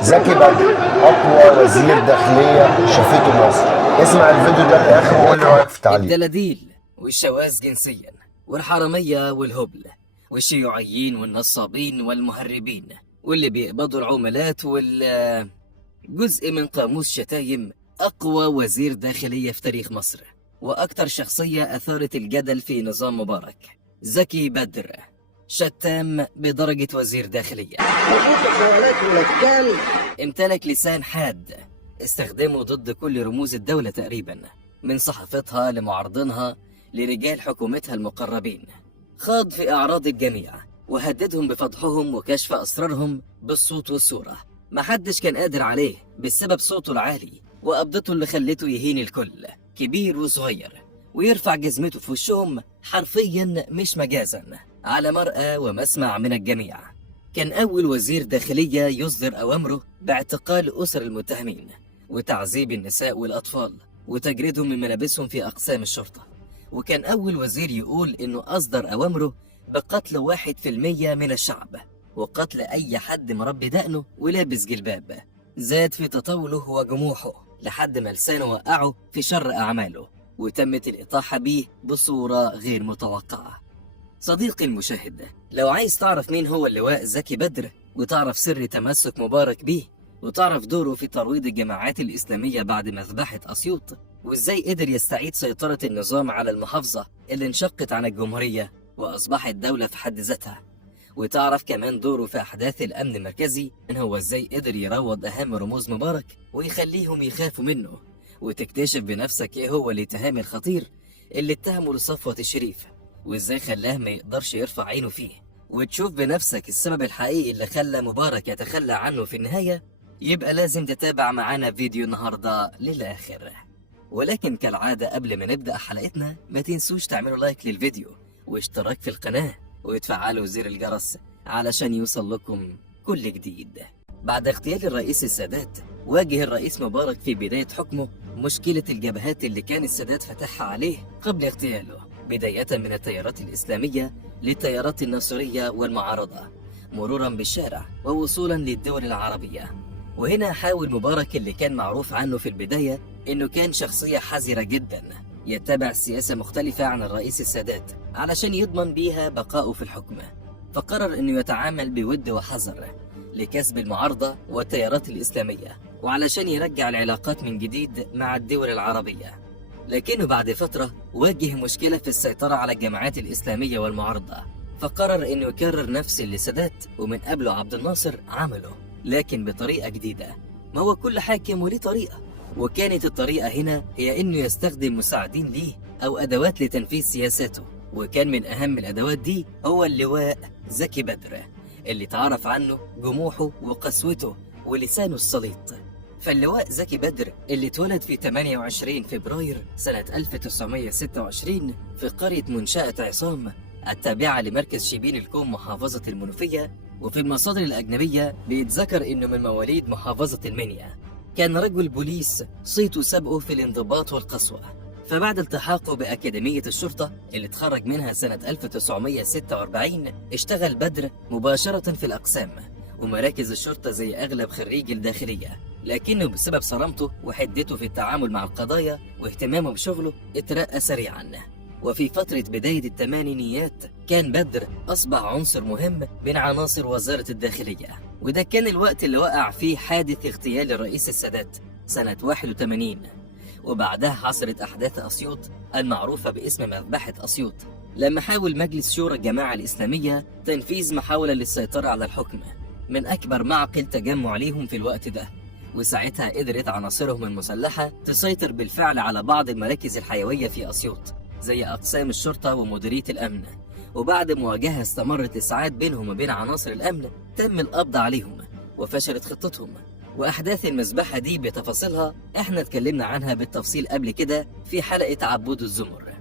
زكي بدر اقوى وزير داخليه شافته مصر. اسمع الفيديو ده للاخر وقول لي رايك في التعليق. الدلاديل والشواذ جنسيا والحراميه والهبل والشيوعيين والنصابين والمهربين واللي بيقبضوا العملات جزء من قاموس شتايم أقوى وزير داخلية في تاريخ مصر وأكثر شخصية أثارت الجدل في نظام مبارك، زكي بدر، شتام بدرجة وزير داخلية. امتلك لسان حاد استخدمه ضد كل رموز الدولة تقريبا، من صحافتها لمعارضينها لرجال حكومتها المقربين. خاض في أعراض الجميع وهددهم بفضحهم وكشف أسرارهم بالصوت والصورة. محدش كان قادر عليه بسبب صوته العالي وقبضته اللي خلته يهين الكل، كبير وصغير، ويرفع جزمته في وشهم حرفيا مش مجازا على مرأى ومسمع من الجميع. كان أول وزير داخلية يصدر أوامره باعتقال أسر المتهمين وتعذيب النساء والأطفال وتجريدهم من ملابسهم في أقسام الشرطة. وكان أول وزير يقول إنه أصدر أوامره بقتل 1% من الشعب وقتل أي حد مربي دقنه ولابس جلباب. زاد في تطاوله وجموحه لحد ما لسانه وقعه في شر أعماله وتمت الإطاحة بيه بصورة غير متوقعة. صديقي المشاهد، لو عايز تعرف مين هو اللواء زكي بدر وتعرف سر تمسك مبارك بيه وتعرف دوره في ترويض الجماعات الإسلامية بعد مذبحة أسيوط وإزاي قدر يستعيد سيطرة النظام على المحافظة اللي انشقت عن الجمهورية وأصبحت دولة في حد ذاتها، وتعرف كمان دوره في أحداث الأمن المركزي، إن هو إزاي قدر يروض أهم رموز مبارك ويخليهم يخافوا منه، وتكتشف بنفسك إيه هو الاتهام الخطير اللي اتهمه لصفوة الشريف وإزاي خلاه ما يقدرش يرفع عينه فيه، وتشوف بنفسك السبب الحقيقي اللي خلى مبارك يتخلى عنه في النهاية، يبقى لازم تتابع معانا فيديو النهاردة للآخر. ولكن كالعادة قبل ما نبدأ حلقتنا ما تنسوش تعملوا لايك للفيديو واشتراك في القناة وتفعلوا زر الجرس علشان يوصل لكم كل جديد. بعد اغتيال الرئيس السادات واجه الرئيس مبارك في بداية حكمه مشكلة الجبهات اللي كان السادات فتحها عليه قبل اغتياله، بداية من التيارات الإسلامية للتيارات النصرية والمعارضة مرورا بالشارع ووصولا للدول العربية. وهنا حاول مبارك اللي كان معروف عنه في البداية إنه كان شخصية حذرة جدا يتبع سياسة مختلفة عن الرئيس السادات علشان يضمن بيها بقائه في الحكم، فقرر إنه يتعامل بود وحذر لكسب المعارضة والتيارات الإسلامية وعلشان يرجع العلاقات من جديد مع الدول العربية. لكنه بعد فترة واجه مشكلة في السيطرة على الجماعات الإسلامية والمعارضة، فقرر إنه يكرر نفس اللي سادات ومن قبله عبد الناصر عمله، لكن بطريقة جديدة. ما هو كل حاكم وليه طريقة، وكانت الطريقة هنا هي إنه يستخدم مساعدين ليه أو أدوات لتنفيذ سياساته، وكان من أهم الأدوات دي هو اللواء زكي بدر اللي تعرف عنه جموحه وقسوته ولسانه السليط. فاللواء زكي بدر اللي اتولد في 28 فبراير سنة 1926 في قرية منشأة عصام التابعة لمركز شبين الكوم محافظة المنوفية، وفي المصادر الأجنبية بيتذكر إنه من مواليد محافظة المنيا. كان رجل بوليس صيته سبقه في الانضباط والقسوة، فبعد التحاقه بأكاديمية الشرطة اللي اتخرج منها سنة 1946 اشتغل بدر مباشرة في الأقسام ومراكز الشرطة زي أغلب خريج الداخلية، لكنه بسبب صرامته وحدته في التعامل مع القضايا واهتمامه بشغله اترقى سريعا. وفي فترة بداية الثمانينيات كان بدر أصبح عنصر مهم من عناصر وزارة الداخلية، وده كان الوقت اللي وقع فيه حادث اغتيال الرئيس السادات سنة 81، وبعدها حصلت أحداث أسيوط المعروفة باسم مذبحة أسيوط، لما حاول مجلس شورى الجماعة الإسلامية تنفيذ محاولة للسيطرة على الحكم من أكبر معقل تجمع ليهم في الوقت ده، وساعتها قدرت عناصرهم المسلحة تسيطر بالفعل على بعض المراكز الحيوية في أسيوط زي أقسام الشرطة ومديرية الأمن، وبعد مواجهة استمرت لساعات بينهم وبين عناصر الأمن تم القبض عليهم وفشلت خطتهم. وأحداث المذبحة دي بتفاصيلها احنا اتكلمنا عنها بالتفصيل قبل كده في حلقة عبود الزمر.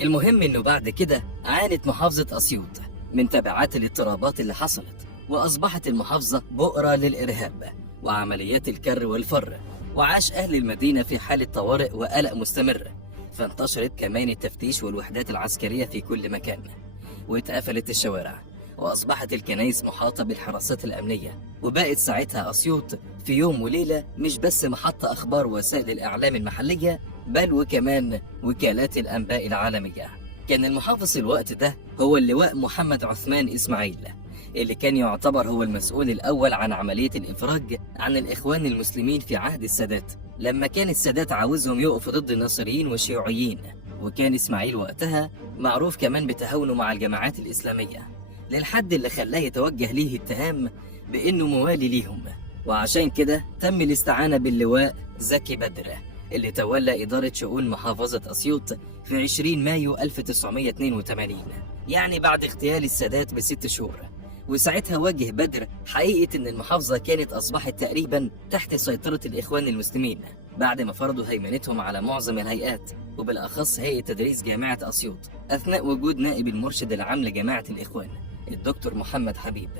المهم انه بعد كده عانت محافظة أسيوط من تبعات الاضطرابات اللي حصلت، وأصبحت المحافظة بؤرة للإرهاب وعمليات الكر والفر، وعاش أهل المدينة في حالة طوارئ وقلق مستمر، فانتشرت كمان التفتيش والوحدات العسكرية في كل مكان، واتقفلت الشوارع وأصبحت الكنائس محاطة بالحراسات الأمنية. وبقت ساعتها أسيوط في يوم وليلة مش بس محطة أخبار وسائل الإعلام المحلية، بل وكمان وكالات الأنباء العالمية. كان المحافظ الوقت ده هو اللواء محمد عثمان إسماعيل، اللي كان يعتبر هو المسؤول الأول عن عملية الإفراج عن الإخوان المسلمين في عهد السادات، لما كان السادات عاوزهم يقفوا ضد الناصريين والشيوعيين. وكان إسماعيل وقتها معروف كمان بتهاونه مع الجماعات الإسلامية، للحد اللي خلاه يتوجه ليه اتهام بإنه موالي ليهم. وعشان كده تم الاستعانة باللواء زكي بدر، اللي تولى إدارة شؤون محافظة أسيوط في 20 مايو 1982، يعني بعد اغتيال السادات ب6 شهور. وساعتها واجه بدر حقيقة إن المحافظة كانت أصبحت تقريبا تحت سيطرة الإخوان المسلمين بعد ما فرضوا هيمنتهم على معظم الهيئات، وبالأخص هيئة تدريس جامعة أسيوط، أثناء وجود نائب المرشد العام لجماعة الإخوان الدكتور محمد حبيب،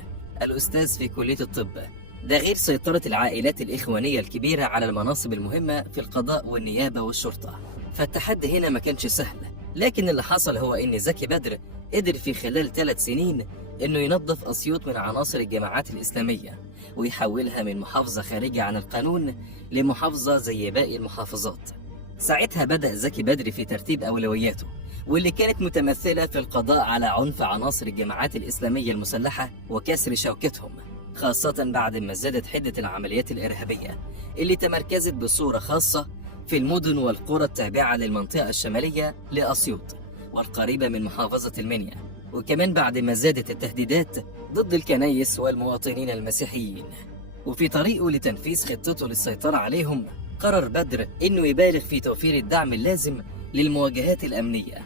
الأستاذ في كلية الطب. ده غير سيطرة العائلات الإخوانية الكبيرة على المناصب المهمة في القضاء والنيابة والشرطة. فالتحدي هنا ما كانش سهل، لكن اللي حصل هو إن زكي بدر قدر في خلال 3 سنين إنه ينظف أسيوط من عناصر الجماعات الإسلامية، ويحولها من محافظة خارجة عن القانون لمحافظة زي باقي المحافظات. ساعتها بدأ زكي بدر في ترتيب أولوياته، واللي كانت متمثلة في القضاء على عنف عناصر الجماعات الإسلامية المسلحة وكسر شوكتهم، خاصة بعد ما زادت حدة العمليات الإرهابية اللي تمركزت بصورة خاصة في المدن والقرى التابعة للمنطقة الشمالية لأسيوط والقريبة من محافظة المنيا، وكمان بعد ما زادت التهديدات ضد الكنايس والمواطنين المسيحيين. وفي طريقه لتنفيذ خطته للسيطرة عليهم، قرر بدر إنه يبالغ في توفير الدعم اللازم للمواجهات الأمنية،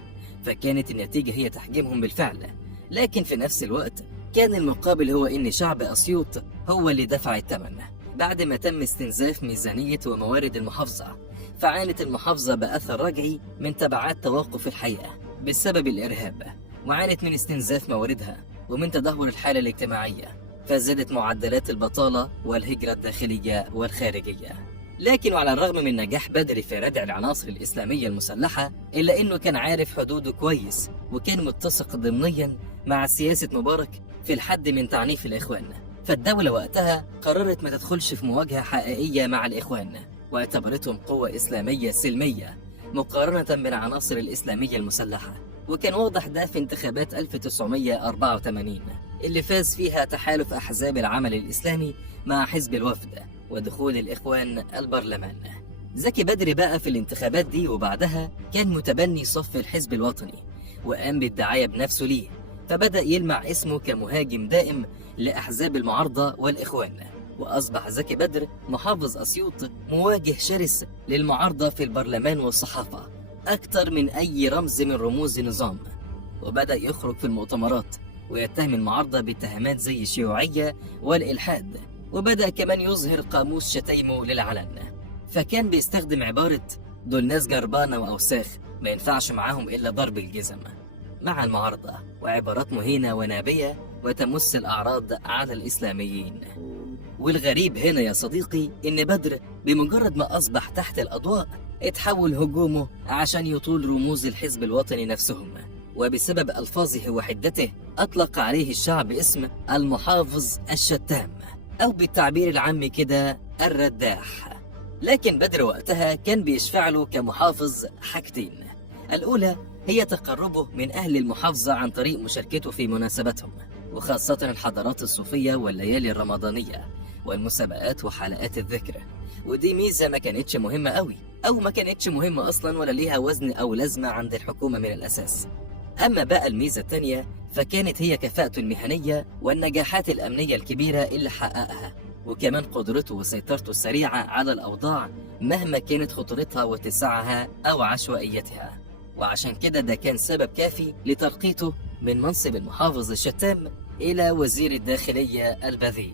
فكانت النتيجة هي تحجيمهم بالفعل. لكن في نفس الوقت كان المقابل هو إن شعب أسيوط هو اللي دفع الثمن بعد ما تم استنزاف ميزانية وموارد المحافظة. فعانت المحافظة بأثر رجعي من تبعات توقف الحياة بسبب الإرهاب، وعانت من استنزاف مواردها ومن تدهور الحالة الاجتماعية، فزادت معدلات البطالة والهجرة الداخلية والخارجية. لكن وعلى الرغم من نجاح بدر في ردع العناصر الإسلامية المسلحة، إلا إنه كان عارف حدوده كويس، وكان متسق ضمنيا مع سياسة مبارك في الحد من تعنيف الإخوان. فالدولة وقتها قررت ما تدخلش في مواجهة حقيقية مع الإخوان، واعتبرتهم قوة إسلامية سلمية مقارنة بالعناصر الإسلامية المسلحة. وكان واضح ده في انتخابات 1984 اللي فاز فيها تحالف أحزاب العمل الإسلامي مع حزب الوفد ودخول الإخوان البرلمان. زكي بدر بقى في الانتخابات دي وبعدها كان متبني صف الحزب الوطني، وقام بالدعاية بنفسه ليه، فبدأ يلمع اسمه كمهاجم دائم لأحزاب المعارضة والإخوان. وأصبح زكي بدر محافظ أسيوط مواجه شرس للمعارضة في البرلمان والصحافة أكثر من أي رمز من رموز النظام، وبدأ يخرج في المؤتمرات ويتهم المعارضة باتهامات زي الشيوعية والإلحاد، وبدأ كمان يظهر قاموس شتايمه للعلن. فكان بيستخدم عبارة دول ناس جربانة وأوساخ ما ينفعش معاهم إلا ضرب الجزم مع المعارضة، وعبارات مهينة ونابية وتمس الأعراض على الإسلاميين. والغريب هنا يا صديقي إن بدر بمجرد ما أصبح تحت الأضواء اتحول هجومه عشان يطول رموز الحزب الوطني نفسهم، وبسبب ألفاظه وحدته أطلق عليه الشعب اسم المحافظ الشتام، أو بالتعبير العامي كده الرداح. لكن بدر وقتها كان بيشفع له كمحافظ حاجتين: الأولى هي تقربه من أهل المحافظة عن طريق مشاركته في مناسباتهم، وخاصة الحضارات الصوفية والليالي الرمضانية والمسابقات وحلقات الذكر، ودي ميزة ما كانتش مهمة قوي، أو ما كانتش مهمة أصلا ولا ليها وزن أو لازمة عند الحكومة من الأساس. أما بقى الميزة التانية فكانت هي كفاءته المهنية والنجاحات الأمنية الكبيرة اللي حققها، وكمان قدرته وسيطرته السريعة على الأوضاع مهما كانت خطورتها واتساعها أو عشوائيتها. وعشان كده ده كان سبب كافي لترقيته من منصب المحافظ الشتام إلى وزير الداخلية البذيء.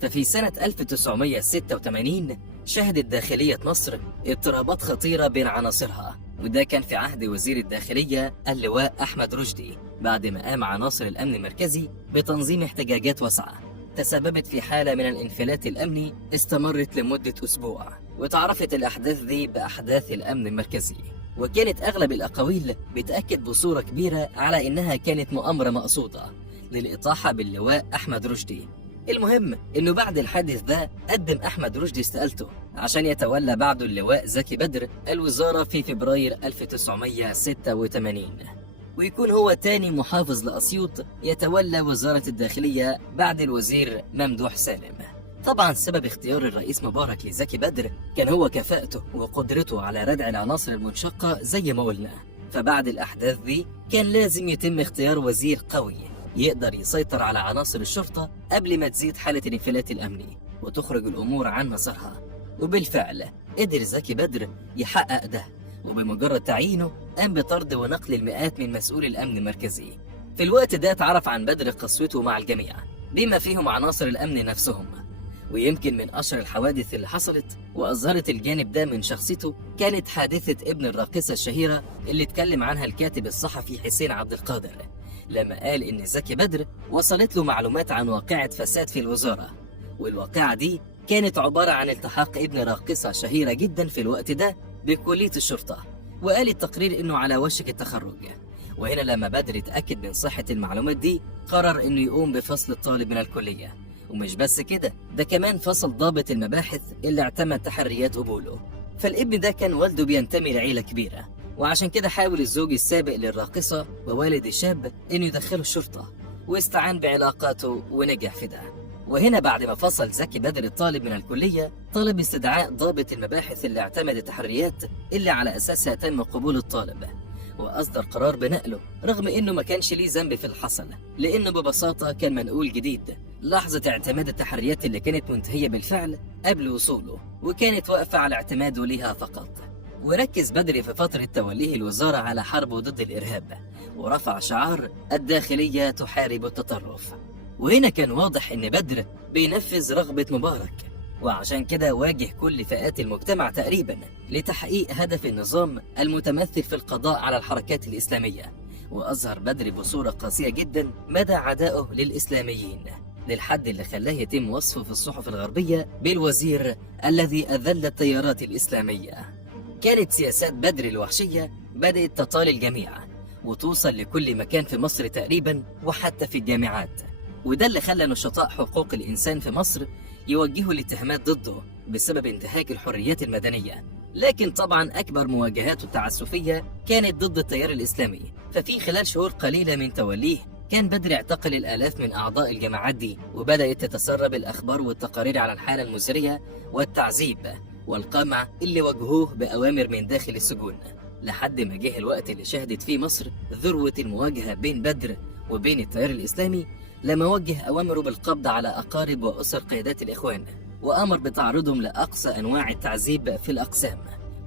ففي سنة 1986 شهدت داخلية مصر اضطرابات خطيرة بين عناصرها، وده كان في عهد وزير الداخلية اللواء أحمد رشدي، بعد ما قام عناصر الأمن المركزي بتنظيم احتجاجات واسعة تسببت في حالة من الانفلات الأمني استمرت لمدة أسبوع، وتعرفت الأحداث دي بأحداث الأمن المركزي. وكانت أغلب الأقاويل بتأكد بصورة كبيرة على إنها كانت مؤامرة مقصودة، للإطاحة باللواء أحمد رشدي. المهم إنه بعد الحادث ده قدم أحمد رشدي استقالته عشان يتولى بعده اللواء زكي بدر الوزارة في فبراير 1986، ويكون هو تاني محافظ لأسيوط يتولى وزارة الداخلية بعد الوزير ممدوح سالم. طبعا سبب اختيار الرئيس مبارك لزكي بدر كان هو كفاءته وقدرته على ردع العناصر المنشقة زي ما قلنا. فبعد الأحداث دي كان لازم يتم اختيار وزير قوي يقدر يسيطر على عناصر الشرطة قبل ما تزيد حالة الانفلات الأمني وتخرج الأمور عن مسارها. وبالفعل قدر زكي بدر يحقق ده، وبمجرد تعيينه قام بطرد ونقل المئات من مسؤولي الأمن المركزي. في الوقت ده اتعرف عن بدر قسوته مع الجميع بما فيهم عناصر الأمن نفسهم. ويمكن من أشهر الحوادث اللي حصلت وأظهرت الجانب ده من شخصيته كانت حادثة ابن الراقصة الشهيرة اللي اتكلم عنها الكاتب الصحفي حسين عبد القادر، لما قال إن زكي بدر وصلت له معلومات عن واقعة فساد في الوزارة، والواقعة دي كانت عبارة عن التحاق ابن راقصة شهيرة جدا في الوقت ده بكلية الشرطة، وقال التقرير إنه على وشك التخرج. وهنا لما بدر اتأكد من صحة المعلومات دي قرر إنه يقوم بفصل الطالب من الكلية. ومش بس كده، ده كمان فصل ضابط المباحث اللي اعتمد تحريات قبوله. فالابن ده كان والده بينتمي لعيلة كبيرة، وعشان كده حاول الزوج السابق للراقصة ووالد الشاب إنه يدخله الشرطة، واستعان بعلاقاته ونجح في ده. وهنا بعد ما فصل زكي بدر الطالب من الكلية طلب استدعاء ضابط المباحث اللي اعتمد التحريات اللي على أساسها تم قبول الطالب، وأصدر قرار بنقله رغم إنه ما كانش ليه ذنب في الحصل، لأنه ببساطة كان منقول جديد لحظة اعتماد التحريات اللي كانت منتهية بالفعل قبل وصوله، وكانت واقفة على اعتماده ليها فقط. وركز بدري في فترة توليه الوزارة على حربه ضد الإرهاب، ورفع شعار الداخلية تحارب التطرف. وهنا كان واضح إن بدر بينفذ رغبة مبارك، وعشان كده واجه كل فئات المجتمع تقريبا لتحقيق هدف النظام المتمثل في القضاء على الحركات الإسلامية. وأظهر بدر بصورة قاسية جدا مدى عدائه للإسلاميين، للحد اللي خلاه يتم وصفه في الصحف الغربية بالوزير الذي أذل التيارات الإسلامية. كانت سياسات بدر الوحشية بدأت تطال الجميع وتوصل لكل مكان في مصر تقريبا وحتى في الجامعات، وده اللي خلى نشطاء حقوق الإنسان في مصر يوجهوا الاتهامات ضده بسبب انتهاك الحريات المدنية. لكن طبعا أكبر مواجهاته التعسفية كانت ضد التيار الإسلامي. ففي خلال شهور قليلة من توليه كان بدر اعتقل الآلاف من أعضاء الجماعات دي، وبدأت تتسرب الأخبار والتقارير على الحالة المزرية والتعذيب والقمع اللي واجهوه بأوامر من داخل السجون، لحد ما جه الوقت اللي شهدت فيه مصر ذروة المواجهة بين بدر وبين التيار الإسلامي، لما وجه أوامره بالقبض على أقارب وأسر قيادات الإخوان، وأمر بتعرضهم لأقصى أنواع التعذيب في الأقسام،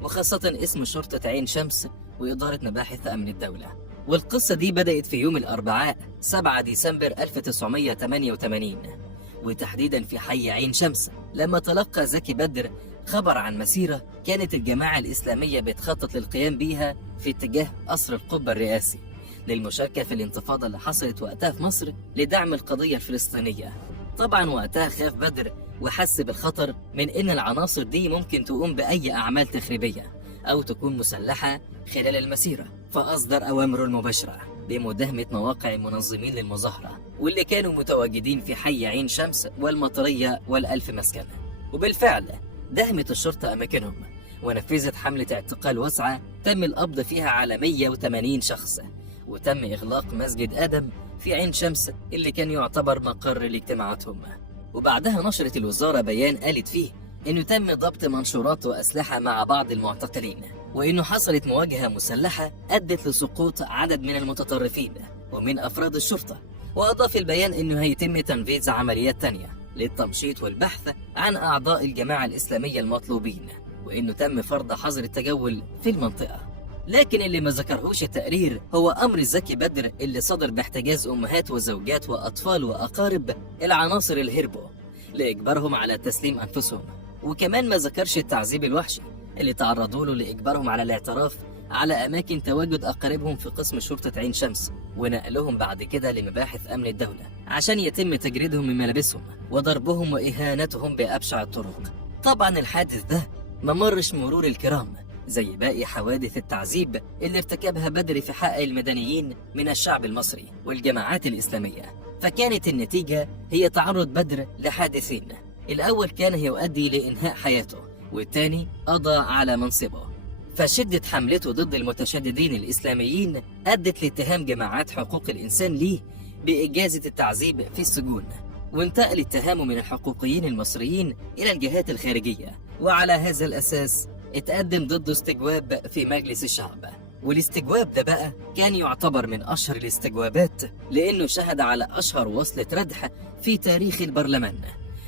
وخاصة اسم شرطة عين شمس وإدارة مباحث أمن الدولة. والقصة دي بدأت في يوم الأربعاء 7 ديسمبر 1988، وتحديدا في حي عين شمس، لما تلقى زكي بدر خبر عن مسيرة كانت الجماعة الإسلامية بتخطط للقيام بيها في اتجاه قصر القبة الرئاسي للمشاركة في الانتفاضة اللي حصلت وقتها في مصر لدعم القضية الفلسطينية. طبعا وقتها خاف بدر وحس بالخطر من إن العناصر دي ممكن تقوم بأي أعمال تخريبية أو تكون مسلحة خلال المسيرة، فأصدر أوامره المباشرة بمداهمة مواقع المنظمين للمظاهرة واللي كانوا متواجدين في حي عين شمس والمطرية والألف مسكن. وبالفعل داهمت الشرطة أماكنهم ونفذت حملة اعتقال واسعة تم القبض فيها على 180 شخص، وتم إغلاق مسجد آدم في عين شمس اللي كان يعتبر مقر لاجتماعاتهم. وبعدها نشرت الوزارة بيان قالت فيه إنه تم ضبط منشورات وأسلحة مع بعض المعتقلين، وإنه حصلت مواجهة مسلحة أدت لسقوط عدد من المتطرفين ومن أفراد الشرطة. وأضاف البيان إنه هيتم تنفيذ عمليات تانية للتمشيط والبحث عن أعضاء الجماعة الإسلامية المطلوبين، وإنه تم فرض حظر التجول في المنطقة. لكن اللي ما ذكرهوش التقرير هو أمر زكي بدر اللي صدر باحتجاز أمهات وزوجات وأطفال وأقارب العناصر اللي هربوا لإجبارهم على تسليم أنفسهم، وكمان ما ذكرش التعذيب الوحشي اللي تعرضوا له لإجبارهم على الاعتراف على أماكن تواجد أقاربهم في قسم شرطة عين شمس، ونقلهم بعد كده لمباحث أمن الدولة عشان يتم تجريدهم من ملابسهم وضربهم وإهانتهم بأبشع الطرق. طبعا الحادث ده ما مرش مرور الكرام زي باقي حوادث التعذيب اللي ارتكبها بدر في حق المدنيين من الشعب المصري والجماعات الإسلامية. فكانت النتيجة هي تعرض بدر لحادثين. الأول كان هيؤدي لإنهاء حياته، والثاني قضى على منصبه. فشدة حملته ضد المتشددين الإسلاميين أدت لاتهام جماعات حقوق الإنسان ليه بإجازة التعذيب في السجون، وانتقل اتهامه من الحقوقيين المصريين إلى الجهات الخارجية. وعلى هذا الأساس اتقدم ضده استجواب في مجلس الشعب. والاستجواب ده بقى كان يعتبر من أشهر الاستجوابات، لأنه شهد على أشهر وصلة ردح في تاريخ البرلمان.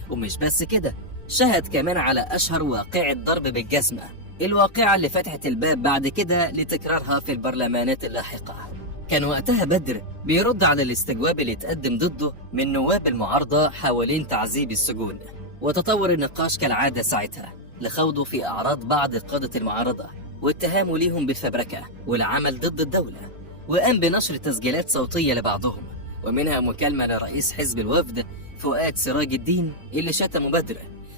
ومش بس كده، شهد كمان على أشهر واقعة ضرب بالجزمة، الواقعة اللي فتحت الباب بعد كده لتكرارها في البرلمانات اللاحقة. كان وقتها بدر بيرد على الاستجواب اللي اتقدم ضده من نواب المعارضة حوالين تعذيب السجون، وتطور النقاش كالعادة ساعتها لخوضه في أعراض بعض قادة المعارضة واتهامه ليهم بالفبركة والعمل ضد الدولة. وقام بنشر تسجيلات صوتية لبعضهم، ومنها مكالمة لرئيس حزب الوفد فؤاد سراج الدين اللي شتمه بدر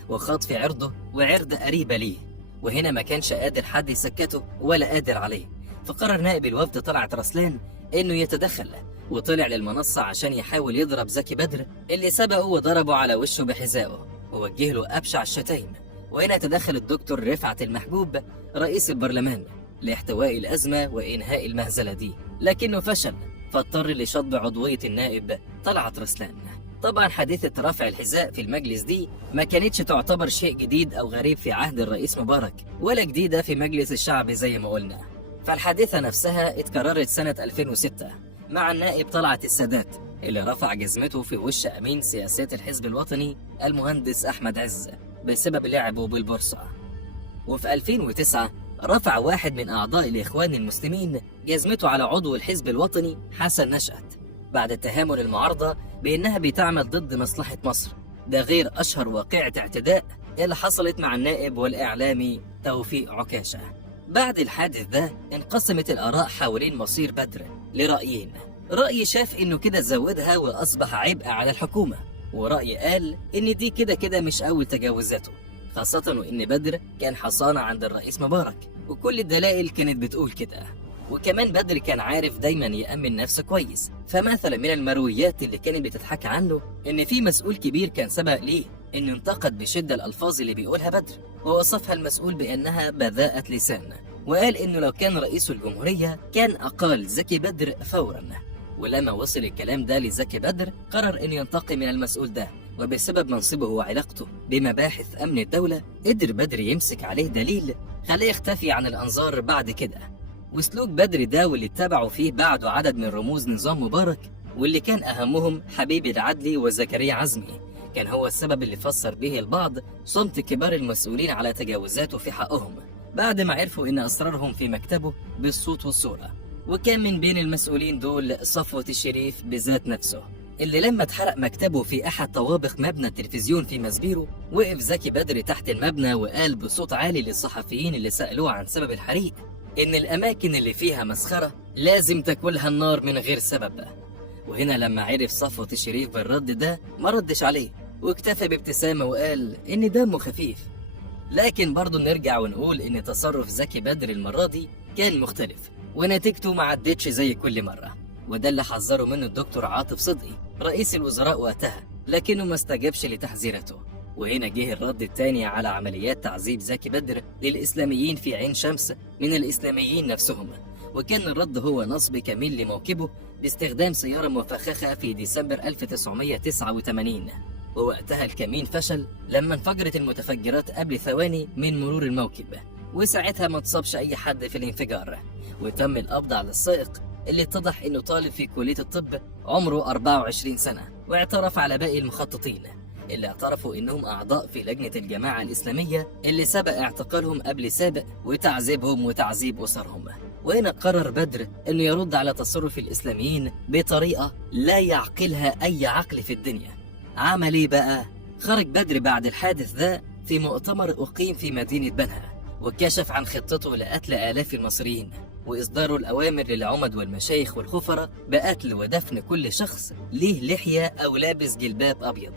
وخاض في عرضه وعرض قريبة ليه. وهنا ما كانش قادر حد يسكته ولا قادر عليه، فقرر نائب الوفد طلعت رسلان انه يتدخل، وطلع للمنصة عشان يحاول يضرب زكي بدر اللي سبقه وضربه على وشه بحذائه ووجه له أبشع الشتايم. وهنا تدخل الدكتور رفعت المحبوب رئيس البرلمان لاحتواء الأزمة وإنهاء المهزلة دي، لكنه فشل، فاضطر لشطب عضوية النائب طلعت رسلان. طبعا حادثة رفع الحذاء في المجلس دي ما كانتش تعتبر شيء جديد أو غريب في عهد الرئيس مبارك، ولا جديدة في مجلس الشعب زي ما قلنا. فالحادثة نفسها اتكررت سنة 2006 مع النائب طلعت السادات اللي رفع جزمته في وش أمين سياسات الحزب الوطني المهندس أحمد عز بسبب لعبه بالبورصة. وفي 2009 رفع واحد من أعضاء الإخوان المسلمين جزمته على عضو الحزب الوطني حسن نشأت بعد اتهامه للمعارضة بأنها بتعمل ضد مصلحة مصر، ده غير أشهر واقعة اعتداء اللي حصلت مع النائب والإعلامي توفيق عكاشة. بعد الحادث ده انقسمت الآراء حوالين مصير بدر لرأيين، رأي شاف إنه كده زودها وأصبح عبء على الحكومة، ورأي قال إن دي كده مش أول تجاوزاته، خاصة وإن بدر كان حصانة عند الرئيس مبارك وكل الدلائل كانت بتقول كده. وكمان بدر كان عارف دايما يأمن نفسه كويس، فمثلا من المرويات اللي كانت بتتحكى عنه إن في مسؤول كبير كان سبق ليه إنه انتقد بشدة الألفاظ اللي بيقولها بدر، ووصفها المسؤول بأنها بذاءة لسان، وقال إنه لو كان رئيس الجمهورية كان أقال زكي بدر فورا. ولما وصل الكلام ده لزكي بدر قرر إنه ينتقم من المسؤول ده، وبسبب منصبه وعلاقته بمباحث أمن الدولة قدر بدر يمسك عليه دليل خليه يختفي عن الأنظار بعد كده. وسلوك بدر ده واللي اتبعوا فيه بعده عدد من رموز نظام مبارك، واللي كان أهمهم حبيب العدلي وزكريا عزمي، كان هو السبب اللي فسر به البعض صمت كبار المسؤولين على تجاوزاته في حقهم بعد ما عرفوا إن أسرارهم في مكتبه بالصوت والصورة. وكان من بين المسؤولين دول صفوة الشريف بذات نفسه، اللي لما اتحرق مكتبه في أحد طوابق مبنى التلفزيون في مسبيرو وقف زكي بدر تحت المبنى وقال بصوت عالي للصحفيين اللي سألوه عن سبب الحريق إن الأماكن اللي فيها مسخرة لازم تاكلها النار من غير سبب. وهنا لما عرف صفوة الشريف بالرد ده ما ردش عليه واكتفى بابتسامة وقال إن دمه خفيف. لكن برضه نرجع ونقول إن تصرف زكي بدر المرة دي كان مختلف، ونتيجته ما عدتش زي كل مرة، وده اللي حذره منه الدكتور عاطف صدقي رئيس الوزراء وقتها، لكنه ما استجابش لتحذيراته. وهنا جه الرد الثاني على عمليات تعذيب زكي بدر للإسلاميين في عين شمس من الإسلاميين نفسهم، وكان الرد هو نصب كمين لموكبه باستخدام سيارة مفخخة في ديسمبر 1989. ووقتها الكمين فشل لما انفجرت المتفجرات قبل ثواني من مرور الموكب، وساعتها ما اتصابش أي حد في الانفجار، وتم القبض على السائق اللي اتضح إنه طالب في كلية الطب عمره 24 سنة، واعترف على باقي المخططين اللي اعترفوا إنهم أعضاء في لجنة الجماعة الإسلامية اللي سبق اعتقالهم قبل سابق وتعذيبهم وتعذيب أسرهم. وهنا قرر بدر إنه يرد على تصرف الإسلاميين بطريقة لا يعقلها أي عقل في الدنيا. عمل إيه بقى؟ خرج بدر بعد الحادث ذا في مؤتمر أقيم في مدينة بنها، وكشف عن خطته لقتل آلاف المصريين وإصدار الأوامر للعمد والمشايخ والخفرة بقتل ودفن كل شخص ليه لحية أو لابس جلباب أبيض.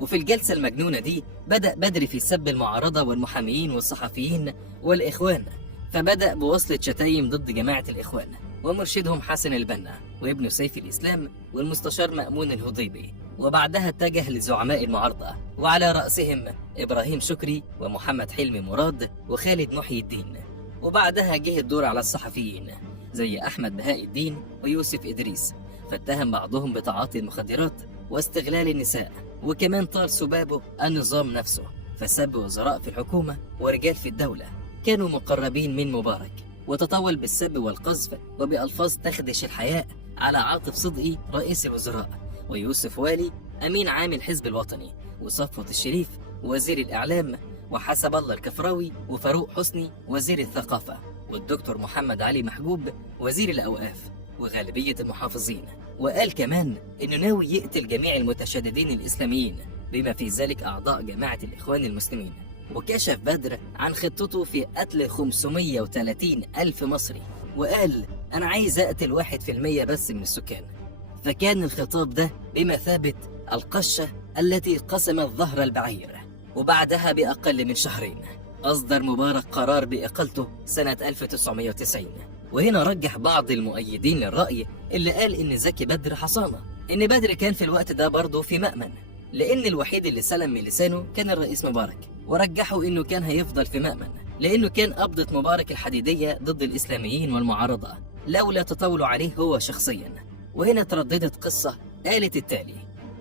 وفي الجلسة المجنونة دي بدأ بدر في سب المعارضة والمحاميين والصحفيين والإخوان، فبدأ بوصلة شتايم ضد جماعة الإخوان ومرشدهم حسن البنا وابن سيف الإسلام والمستشار مأمون الهضيبي. وبعدها اتجه لزعماء المعارضة، وعلى رأسهم إبراهيم شكري ومحمد حلمي مراد وخالد محي الدين. وبعدها جه الدور على الصحفيين زي أحمد بهاء الدين ويوسف إدريس، فاتهم بعضهم بتعاطي المخدرات واستغلال النساء، وكمان طال سبابه النظام نفسه، فسب وزراء في الحكومة ورجال في الدولة كانوا مقربين من مبارك، وتطاول بالسب والقذف وبألفاظ تخدش الحياء على عاطف صدقي رئيس الوزراء، ويوسف والي أمين عام الحزب الوطني، وصفوت الشريف وزير الإعلام، وحسب الله الكفراوي وفاروق حسني وزير الثقافة، والدكتور محمد علي محجوب وزير الأوقاف، وغالبية المحافظين. وقال كمان إنه ناوي يقتل جميع المتشددين الإسلاميين بما في ذلك أعضاء جماعة الإخوان المسلمين. وكشف بدر عن خطته في قتل 530 ألف مصري، وقال أنا عايز أقتل 1% بس من السكان. فكان الخطاب ده بمثابة القشة التي قسمت ظهر البعير. وبعدها بأقل من شهرين أصدر مبارك قرار بإقالته سنة 1990. وهنا رجح بعض المؤيدين للرأي اللي قال إن زكي بدر حصانة، إن بدر كان في الوقت ده برضه في مأمن، لأن الوحيد اللي سلم من لسانه كان الرئيس مبارك، ورجحوا إنه كان هيفضل في مأمن لأنه كان قبضة مبارك الحديدية ضد الإسلاميين والمعارضة لولا تطاولوا عليه هو شخصيا. وهنا ترددت قصة قالت التالي: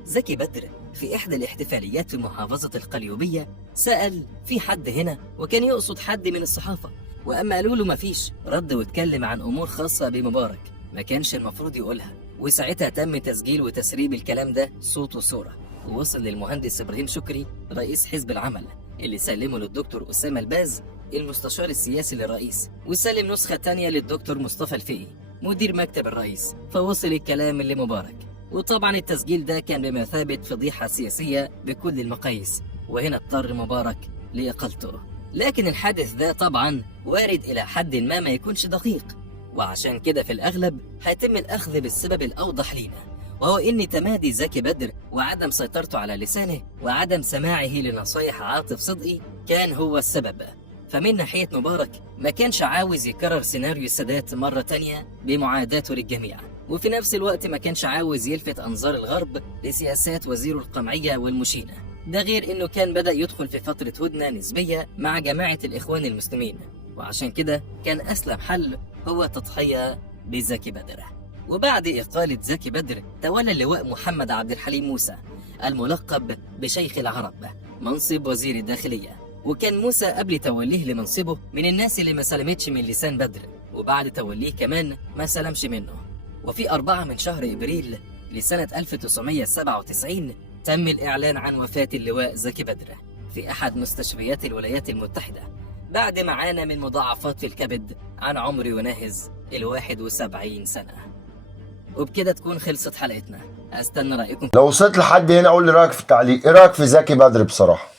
زكي بدر في إحدى الاحتفاليات في محافظة القليوبية سأل في حد هنا، وكان يقصد حد من الصحافة، وأما قالوا له مفيش، رد واتكلم عن أمور خاصة بمبارك ما كانش المفروض يقولها. وساعتها تم تسجيل وتسريب الكلام ده صوت وصورة، ووصل للمهندس إبراهيم شكري رئيس حزب العمل اللي سلمه للدكتور أسامة الباز المستشار السياسي للرئيس، وسلم نسخة تانية للدكتور مصطفى الفقي مدير مكتب الرئيس، فوصل الكلام لمبارك. وطبعا التسجيل ده كان بمثابة فضيحة سياسية بكل المقاييس، وهنا اضطر مبارك لإقالته. لكن الحادث ده طبعا وارد إلى حد ما يكونش دقيق، وعشان كده في الأغلب هيتم الأخذ بالسبب الأوضح لينا، وهو إن تمادي زكي بدر وعدم سيطرته على لسانه وعدم سماعه لنصايح عاطف صدقي كان هو السبب. فمن ناحية مبارك ما كانش عاوز يكرر سيناريو السادات مرة تانية بمعاداته للجميع، وفي نفس الوقت ما كانش عاوز يلفت أنظار الغرب لسياسات وزيره القمعية والمشينة. ده غير إنه كان بدأ يدخل في فترة هدنة نسبية مع جماعة الإخوان المسلمين، وعشان كده كان أسلم حل هو تضحية بزكي بدر. وبعد إقالة زكي بدر تولى اللواء محمد عبد الحليم موسى الملقب بشيخ العرب منصب وزير الداخلية، وكان موسى قبل توليه لمنصبه من الناس اللي ما سلمتش من لسان بدر، وبعد توليه كمان ما سلمش منه. وفي 4 من شهر إبريل لسنة 1997 تم الإعلان عن وفاة اللواء زكي بدر في أحد مستشفيات الولايات المتحدة بعد ما عانى من مضاعفات في الكبد عن عمر يناهز 71 سنة. وبكده تكون خلصت حلقتنا. أستنى رأيكم. لو وصلت لحد هنا قول لي رايك في التعليق، ايه رايك في زكي بدر بصراحه؟